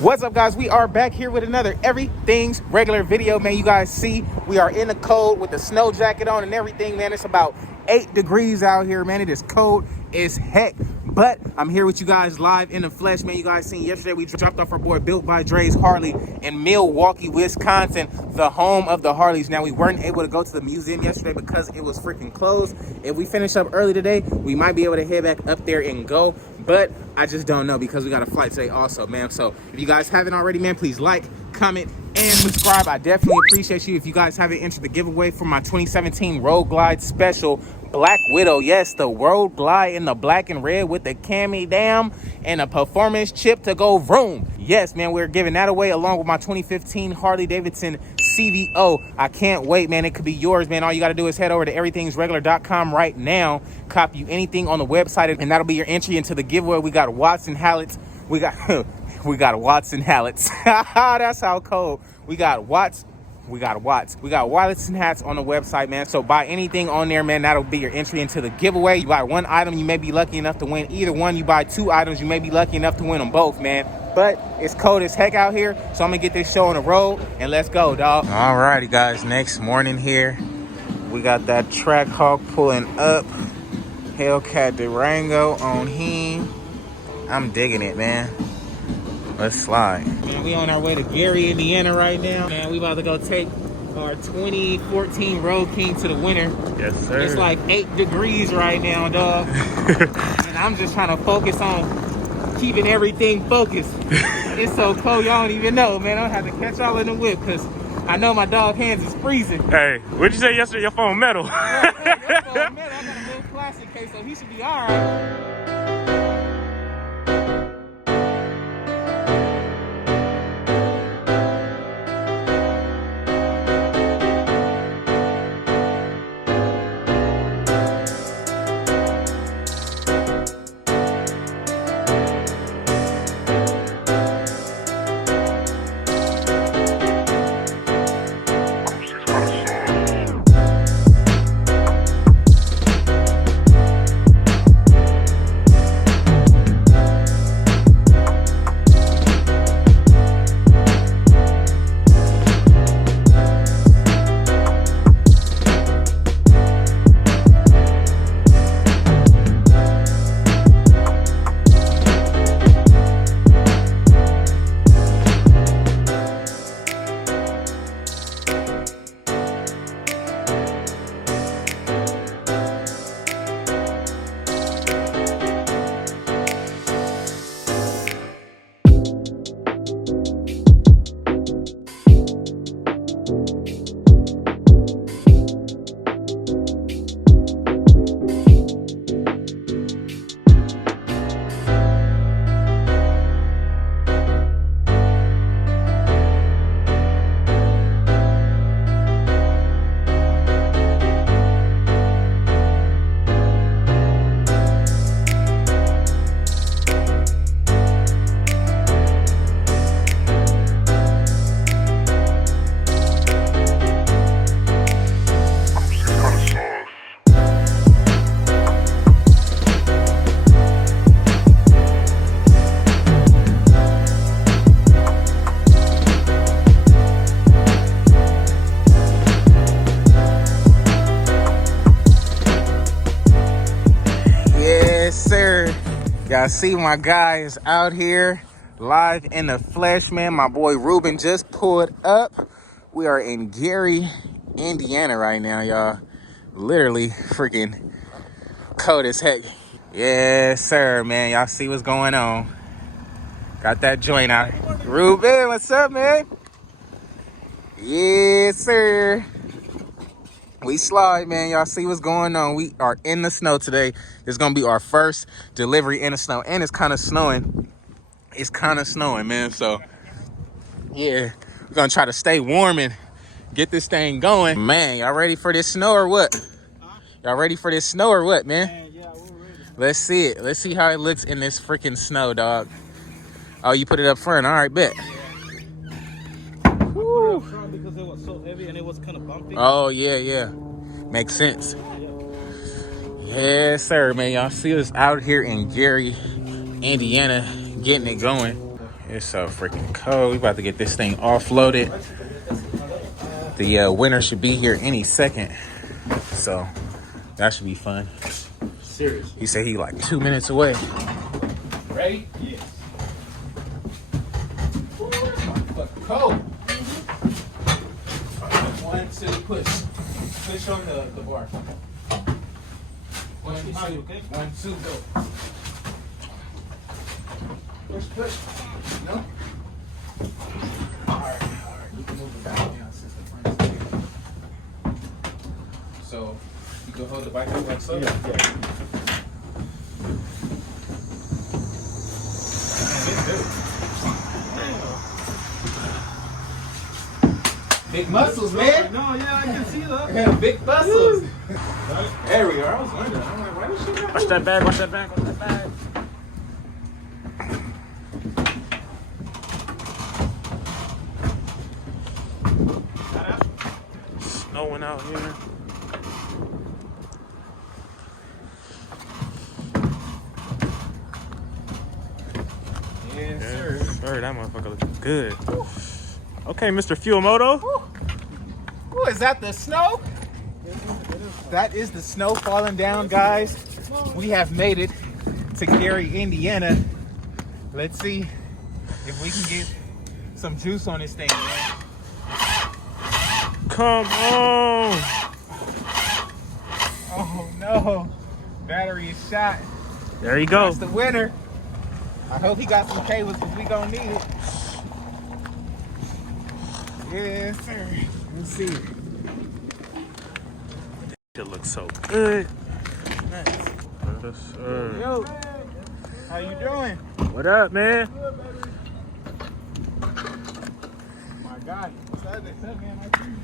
What's up, guys? We are back here with another Everything's Regular video, man. You guys see we are in the cold with the snow jacket on and everything, man. It's about 8 degrees out here, man. It is cold as heck, but I'm here with you guys live in the flesh, man. You guys seen yesterday we dropped off our boy Built by Dre's Harley in Milwaukee, Wisconsin, the home of the Harleys. Now, we weren't able to go to the museum yesterday because it was freaking closed. If we finish up early today, we might be able to head back up there and go, but I just don't know because we got a flight today also, man. So if you guys haven't already, man, please like, comment, and subscribe. I definitely appreciate you. If you guys haven't entered the giveaway for my 2017 Road Glide Special Black Widow, yes, the Road Glide in the black and red with the cami dam and a performance chip to go vroom. Yes, man, we're giving that away along with my 2015 Harley Davidson CVO. I can't wait, man. It could be yours, man. All you got to do is head over to everythingsregular.com right now, copy anything on the website, and that'll be your entry into the giveaway. We got Watson Hallets. We got Watson Hallets. That's how cold. We got Watts and hats on the website, man. So buy anything on there, man. That'll be your entry into the giveaway. You buy one item, you may be lucky enough to win either one. You buy 2 items, you may be lucky enough to win them both, man. But it's cold as heck out here, so I'm gonna get this show on the road and let's go, dog. Alrighty, guys. Next morning here, we got that Trackhawk pulling up. Hellcat Durango on him. I'm digging it, man. Let's slide. Man, we on our way to Gary, Indiana right now. Man, we about to go take our 2014 Road King to the winter. Yes, sir. It's like 8 degrees right now, dog. And I'm just trying to focus on keeping everything focused. It's so cold, y'all don't even know, man. I'm gonna have to catch y'all in the whip because I know my dog hands is freezing. Hey, what'd you say yesterday? Your phone metal. Your phone metal. I got a little plastic case, so he should be all right. Y'all see my guy is out here live in the flesh, man. My boy Ruben just pulled up. We are in Gary, Indiana right now, y'all. Literally freaking cold as heck. Yes, sir, man. Y'all see what's going on. Got that joint out. Ruben, what's up, man? Yes, sir. We slide, man. Y'all see what's going on. We are in the snow today. This is gonna be our first delivery in the snow, and it's kind of snowing. It's kind of snowing, man. So yeah, we're gonna try to stay warm and get this thing going. Man, y'all ready for this snow or what? Y'all ready for this snow or what, man? Yeah, we're ready. Let's see it. Let's see how it looks in this freaking snow, dog. Oh, you put it up front. All right, bet. Woo. Because it was so heavy and it was kind of bumpy. Oh, yeah. Makes sense. Yes, sir, man. Y'all see us out here in Gary, Indiana, getting it going. It's so freaking cold. We about to get this thing offloaded. The winner should be here any second. So that should be fun. Serious. He said he like 2 minutes away. Ready? Yes. Ooh, it's fucking cold. 1, 2, push. Push on the bar. 1, 2, Okay. 1, 2, go. Push. No? Alright. You can move it back now since the front is here. So, you can hold the bike up like so? Yeah. Big muscles, man. No, yeah, I can see that. Yeah, big muscles. There we are. I was wondering. I'm like, why this shit got Watch that bag, watch that bag, watch that bag. Snowing out here. Yes, sir. Sir, that motherfucker looking good. Okay, Mr. Fuel Moto. Ooh, is that the snow? That is the snow falling down, guys. We have made it to Gary, Indiana. Let's see if we can get some juice on this thing, man. Come on. Oh no, battery is shot. There you go. That's the winner. I hope he got some cables because we gonna need it. Yes, sir. Let's see. It looks so good. Nice. Yes, sir. Yo, how you doing? What up, man? My God. What's up, man?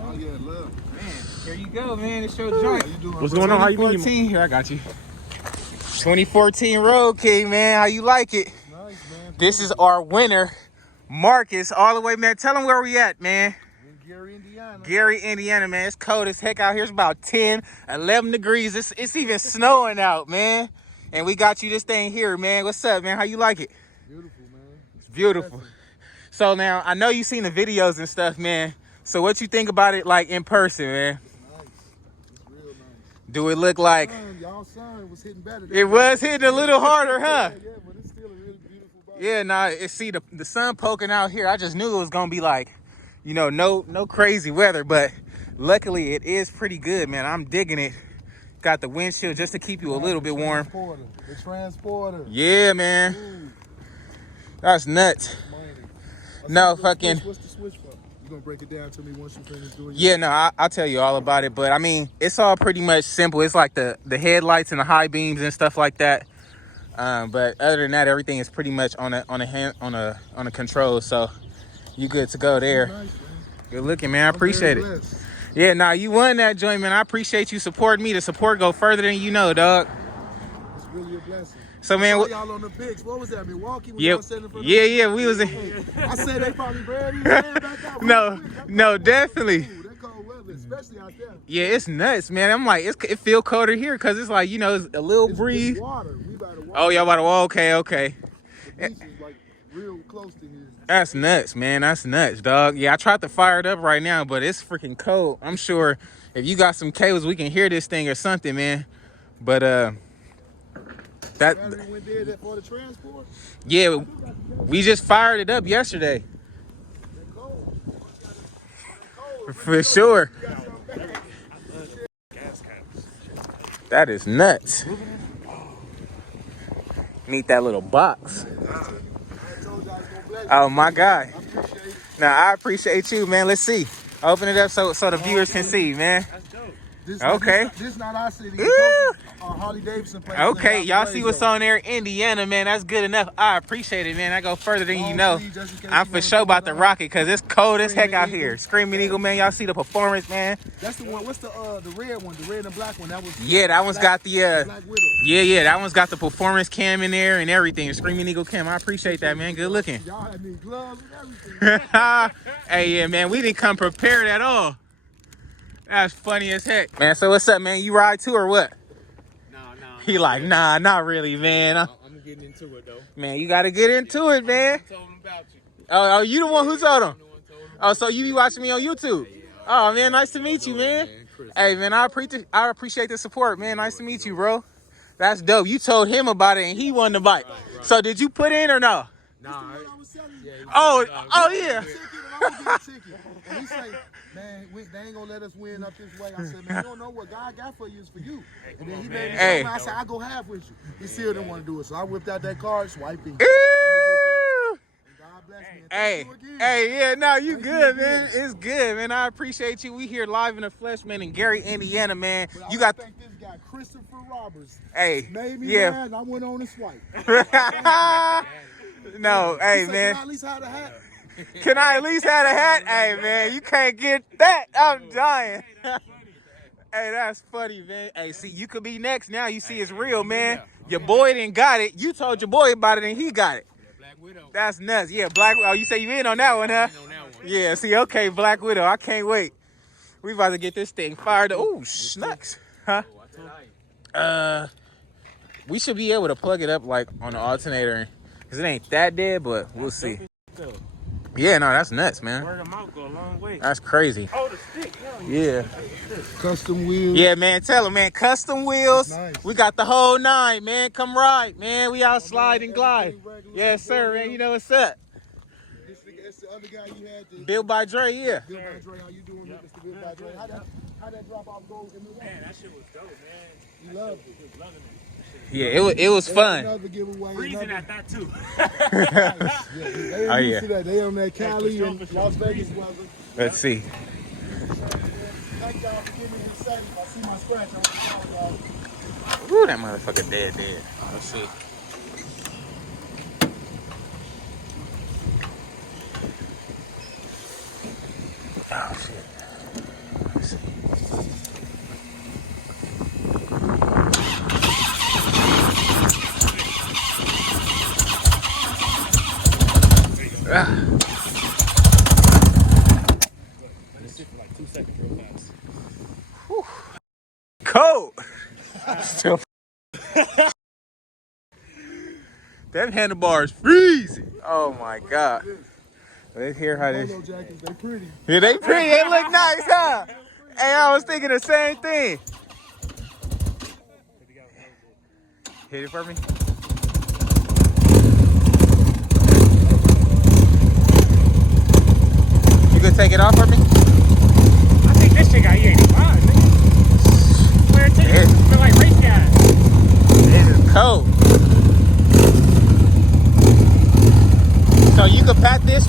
Oh yeah, love. Man, here you go, man. It's your joint. How you doing? What's going on? How you doing? 2014. Here, I got you. 2014 Road King, man. How you like it? Nice, man. This is our winner, Marcus, all the way, man. Tell him where we at, man. In Gary, Indiana. Gary, Indiana, man. It's cold as heck out here. It's about 10, 11 degrees. It's even snowing out, man. And we got you this thing here, man. What's up, man? How you like it? Beautiful, man. It's beautiful. So now, I know you seen the videos and stuff, man. So what you think about it, like, in person, man? Nice. It's real nice. Do it look like... Y'all son was hitting better. It was hitting a little harder, huh? Yeah, but it's still a really beautiful bike. Yeah, nah, see the sun poking out here. I just knew it was gonna be like, you know, no crazy weather, but luckily it is pretty good, man. I'm digging it. Got the windshield just to keep you a little bit warm. The transporter. Yeah, man. Ooh, That's nuts. money. No, the fucking- switch. What's the switch for? You gonna break it down to me once you finish doing Yeah, no, I'll tell you all about it, but I mean, it's all pretty much simple. It's like the headlights and the high beams and stuff like that. But other than that, everything is pretty much on a control. So you good to go there. Nice, man. Good looking, man. I appreciate it. Blessed. Yeah, nah, you won that joint, man. I appreciate you supporting me. The support go further than you know, dog. It's really a blessing. So, man, Y'all on the pigs. What was that? Milwaukee? When yeah, y'all sitting in front of yeah, we was in. I said they probably ran back out. No, no, definitely. That cold weather, especially out there. Yeah, it's nuts, man. I'm like, it feel colder here because it's like, you know, it's a little breeze. It's water. We by the water. Oh, y'all about to, okay. The beach is like real close to here. That's nuts, man. That's nuts, dog. Yeah, I tried to fire it up right now, but it's freaking cold. I'm sure if you got some cables, we can hear this thing or something, man. But that Went there that for the transport. yeah, we just fired it up yesterday. For sure. That is nuts. Need that little box. Oh my God. Now I appreciate you, man. Let's see. Open it up so the viewers can see, man. Okay. This not our city. Ooh. Harley Davidson place. Okay, y'all see what's on there, Indiana, man. That's good enough. I appreciate it, man. I go further than you know. I'm for sure about to rock it because it's cold as heck out here. Screaming Eagle, man. Y'all see the performance, man. That's the one. What's the red one? The red and black one. That was. Yeah, that one's got the Black Widow. yeah, that one's got the performance cam in there and everything. Screaming Eagle cam. I appreciate that, man. Good looking. Y'all had me gloves and everything. Hey, yeah, man. We didn't come prepared at all. That's funny as heck, man. So what's up, man? You ride too or what? He like, nah, not really, man. I'm getting into it though. Man, you gotta get into it, man. I told him about you. Oh, you the one who told him? Oh, so you be watching me on YouTube? Oh, man, nice to meet you, man. Hey, man, I appreciate the support, man. Nice to meet you, bro. That's dope. You told him about it, and he won the bike. So did you put in or no? Nah. Oh, yeah. And he say, man, they ain't gonna let us win up this way. I said, man, you don't know what God got for you is for you. And then he made me Hey. I said, I'll go half with you. He still didn't want to do it. So I whipped out that card, swiped it. Ooh. God bless me. And Hey, thank you again. yeah, no, you Thank good, you man. again. It's good, man. I appreciate you. We here live in the flesh, man, in Gary, Indiana, man. But You I got, thank this guy, Christopher Roberts. hey, Made me yeah. mad, and I went on and swiped. No, hey, He said, man. can I at least have a hat? Can I at least have a hat? Hey, man, you can't get that. I'm dying. Hey, that's funny, man. Hey, see, you could be next now. You see it's real, man. Your boy didn't got it. You told your boy about it, and he got it. That's nuts. Yeah, Black Widow. Oh, you say you in on that one, huh? Yeah, see, okay, Black Widow. I can't wait. We about to get this thing fired up. Ooh, nuts. Huh? We should be able to plug it up, like, on the alternator. Because it ain't that dead, but we'll see. Yeah, no, that's nuts, man. Word of mouth go a long way. That's crazy. Oh, the stick. Yeah. Custom wheels. Yeah, man, tell him, man. Custom wheels. Nice. We got the whole 9, man. Come ride, man. We out slide and glide. Yes, sir, man. You know what's up. It's the other guy you had. Built by Dre, yeah. Bill by Dre, how you doing, Mr. Bill by Dre? How that drop off go in the way? Man, that shit was dope, man. You loved it. Just loving it. Yeah, it was fun. Another giveaway. Freezing at that, too. They Oh, ain't used yeah. to that. They on that Cali and Las Vegas weather. Let's see. Thank y'all for giving me the second. If I see my scratch, I'm gonna y'all. Ooh, that motherfucker dead. Let's see. Oh, shit. Let's see. Ah. Let's sit for like 2 seconds real fast. Cold. Still. Them handlebars freezing. Oh my God. Let's hear how this. Polo jackets, they pretty. Yeah, they pretty. They look nice, huh? Hey, I was thinking the same thing. Hit it for me. You could take it off for me? I think this shit got E85, nigga. Where it take it? Feel like race gas. It is cold. So you could pack this